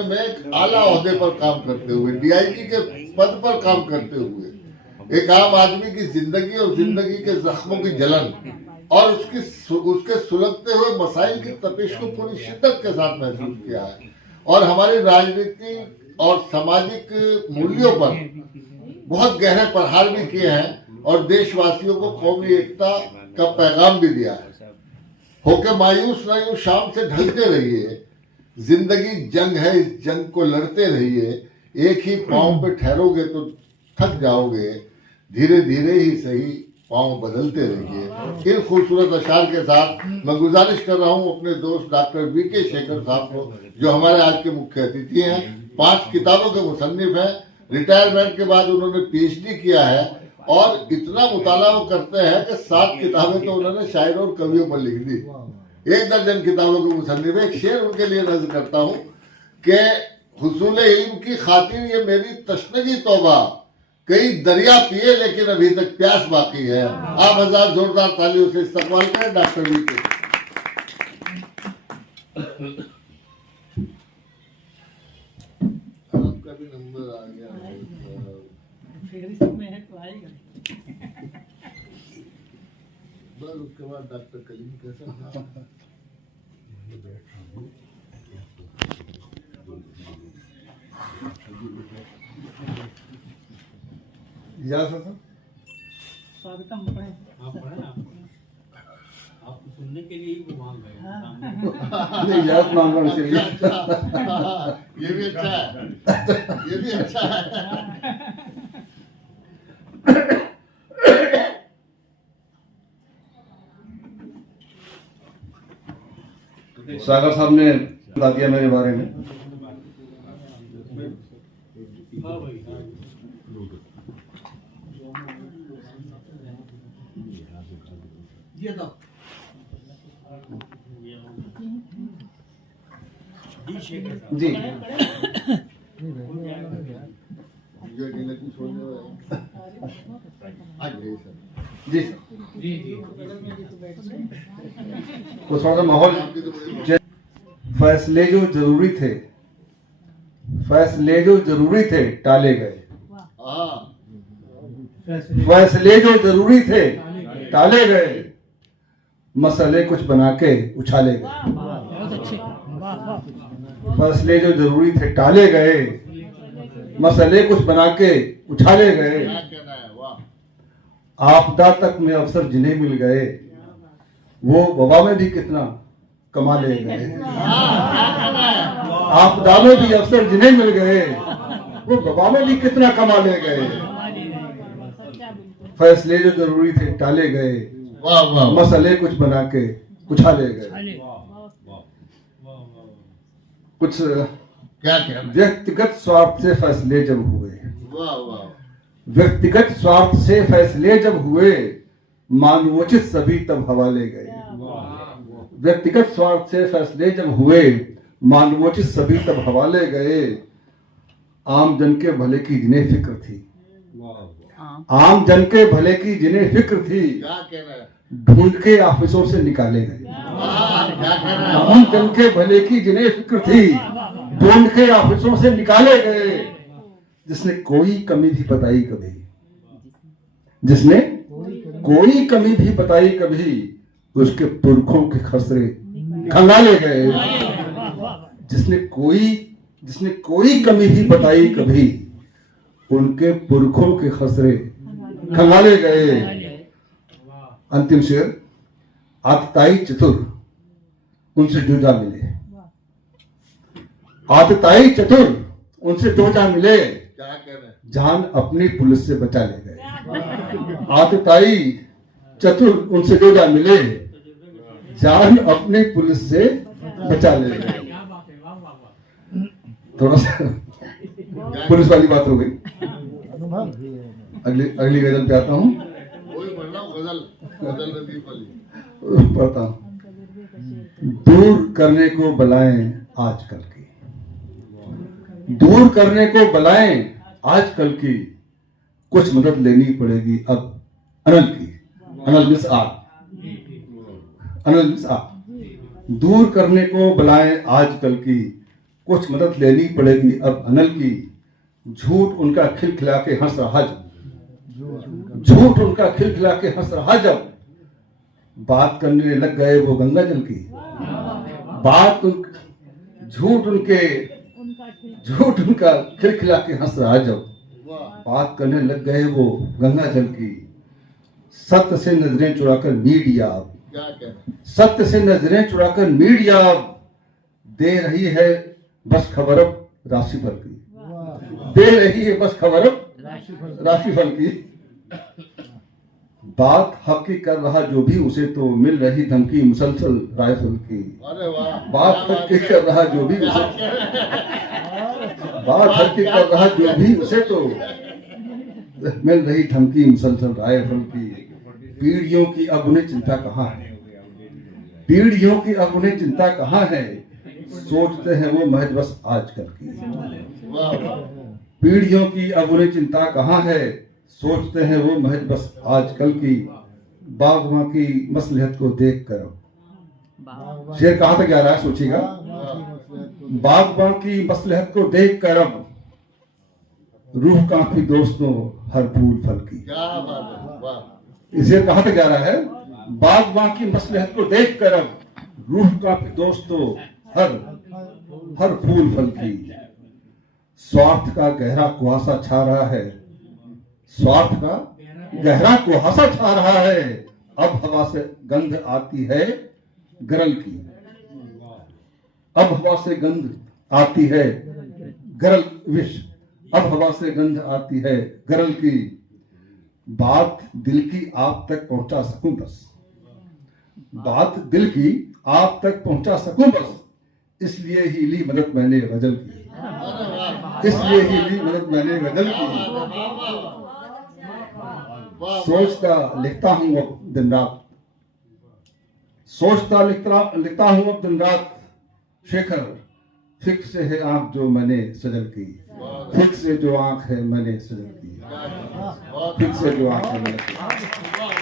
समय में एक आला ओहदे पर काम करते हुए, डीआईजी के पद पर काम करते हुए, एक आम आदमी की जिंदगी और जिंदगी के जख्मों की जलन और उसके सुलगते हुए मसाइल की तपिश को पूरी शिद्दत के साथ महसूस किया है और हमारी राजनीति और सामाजिक मूल्यों पर बहुत गहरे प्रहार भी किए हैं और देशवासियों को कौमी एकता का पैगाम भी दिया है। होके मायूस न यूं शाम से ढलते रहिए, जिंदगी जंग है, इस जंग को लड़ते रहिए, एक ही पांव पे ठहरोगे तो थक जाओगे, धीरे धीरे ही सही पांव बदलते रहिए। इन खूबसूरत अशार के साथ मैं गुजारिश कर रहा हूं अपने दोस्त डॉक्टर वीके शेखर साहब को, जो हमारे आज के मुख्य अतिथि हैं, 5 किताबों के मुसन्निफ हैं, रिटायरमेंट के बाद उन्होंने पीएचडी किया है और इतना मुताला वो करते हैं कि 7 किताबें तो उन्होंने शायरों और कवियों पर लिख दी। 1 दर्जन किताबों के मुसन्निफ। एक शेर उनके लिए नज़्म करता हूँ कि हुसूल इल्म की खातिर ये मेरी तशनगी तौबा, कई दरिया पिए लेकिन अभी तक प्यास बाकी है। आप हजार जोरदार तालियों से इस्तकबाल करें डॉक्टर वी के। आपका भी नंबर आ गया बस। उसके बाद डॉक्टर कलीम कैसा था? स्वागतम पढ़े। आप पढ़े आपको सुनने के लिए ही मांग गए। नहीं याद मांगना चाहिए। ये भी अच्छा है, ये भी अच्छा है। सागर साहब ने बता दिया मेरे बारे में। ये दो जी जी तो थोड़ा सा माहौल। फैसले जो जरूरी थे, फैसले जो जरूरी थे टाले गए, फैसले जो जरूरी थे टाले गए, मसले कुछ बना के उछाले गए। फैसले जो जरूरी थे टाले गए, मसले कुछ बना के उछाले गए। आपदा तक में अवसर जिन्हें मिल गए, वो वबा में भी कितना कमा ले गए। आपदा में भी अवसर जिन्हें मिल गए, वो वबा में भी कितना कमा ले गए। फैसले जो जरूरी थे टाले गए, मसले कुछ बना के उछाले गए। कुछ क्या क्या व्यक्तिगत स्वार्थ से फैसले जब हुए, व्यक्तिगत स्वार्थ से फैसले जब हुए, मानवोचित सभी तब हवाले गए। व्यक्तिगत स्वार्थ से फैसले जब हुए, मानवोचित सभी तब हवाले गए। आम जन के भले की जिन्हें फिक्र थी, आम जन के भले की जिन्हें फिक्र थी, ढूंढ के ऑफिसों से निकाले गए। आम जन के भले की जिन्हें फिक्र थी, ढूंढ के ऑफिसों से निकाले गए। जिसने कोई कमी भी बताई कभी, जिसने कोई कमी भी बताई कभी, उसके पुरखों के खसरे खंगाले गए। जिसने कोई कमी भी बताई कभी, उनके पुरखों के खसरे खंगाले गए। अंतिम शेर। आतताई चतुर उनसे जो जा मिले, आतताई चतुर उनसे जो जा मिले, जान अपनी पुलिस से बचा ले गए। आतताई चतुर उनसे जो जा मिले, जान अपनी पुलिस से बचा ले गए। थोड़ा सा पुलिस वाली बात हो गई। अगली गजल पे आता हूँ। पढ़ता हूँ। दूर करने को बलाएं आजकल की, दूर करने को बलाएं आजकल की, कुछ मदद लेनी पड़ेगी अब अनल की। अनल मिस आग, अनल मिस आग। दूर करने को बलाएं आजकल की, कुछ मदद लेनी पड़ेगी अब अनल की, झूठ उनका खिलखिला के हंस रहा जब, झूठ उनका खिलखिला के हंस रहा जब, बात करने लग गए वो गंगा जल की, झूठ उनका खिलखिला के हंस रहा जब, बात करने लग गए वो गंगा जल की। सत्य से नजरें चुराकर मीडिया, क्या कहना, सत्य से नजरें चुराकर मीडिया दे रही है बस खबर अब राशिफल की, दे रही है बस खबर अब राशिफल की। बात हक की कर रहा जो भी उसे तो मिल रही धमकी मुसलसल राइफल की। अरे वाह, बात हक की कर रहा जो भी उसे, बात हक की कर रहा जो भी उसे तो मिल रही धमकी मुसलसल राइफल की। पीढ़ियों की अब उन्हें चिंता कहाँ है, पीढ़ियों की अब उन्हें चिंता कहाँ है, सोचते हैं वो महज बस आजकल की। वाह वाह, पीढ़ियों की अब उन्हें चिंता कहाँ है, सोचते हैं वो महज बस आजकल की। बागबां की मसलहत को देख कर, शेर कहाँ तक जा रहा है सोचिएगा। बागबां की मसलहत को देख कर अब रूह कांपी दोस्तों हर फूल फल की। क्या बात है, वाह, शेर कहाँ तक जा रहा है। बागबां की मसलहत को देख कर अब रूह कांपी दोस्तों हर फूल फल की। स्वार्थ का गहरा कुहासा छा रहा है, स्वार्थ का गहरा कुहासा छा रहा है, अब हवा से गंध आती है गरल की, अब हवा से गंध आती है गरल विष, अब हवा से गंध आती है गरल की। बात दिल की आप तक पहुंचा सकूं बस, बात दिल की आप तक पहुंचा सकूं बस, इसलिए ही ली मदद मैंने गजल की, इसलिए ही ली मदद मैंने गजल की। सोचता लिखता हूं अब दिन रात, सोचता लिखता हूं अब दिन रात, शेखर फिक्र से है आंख जो मैंने सजल की, फिक्र से जो आंख है मैंने सजल की, फिक्र से जो आंख है मैंने सजल की।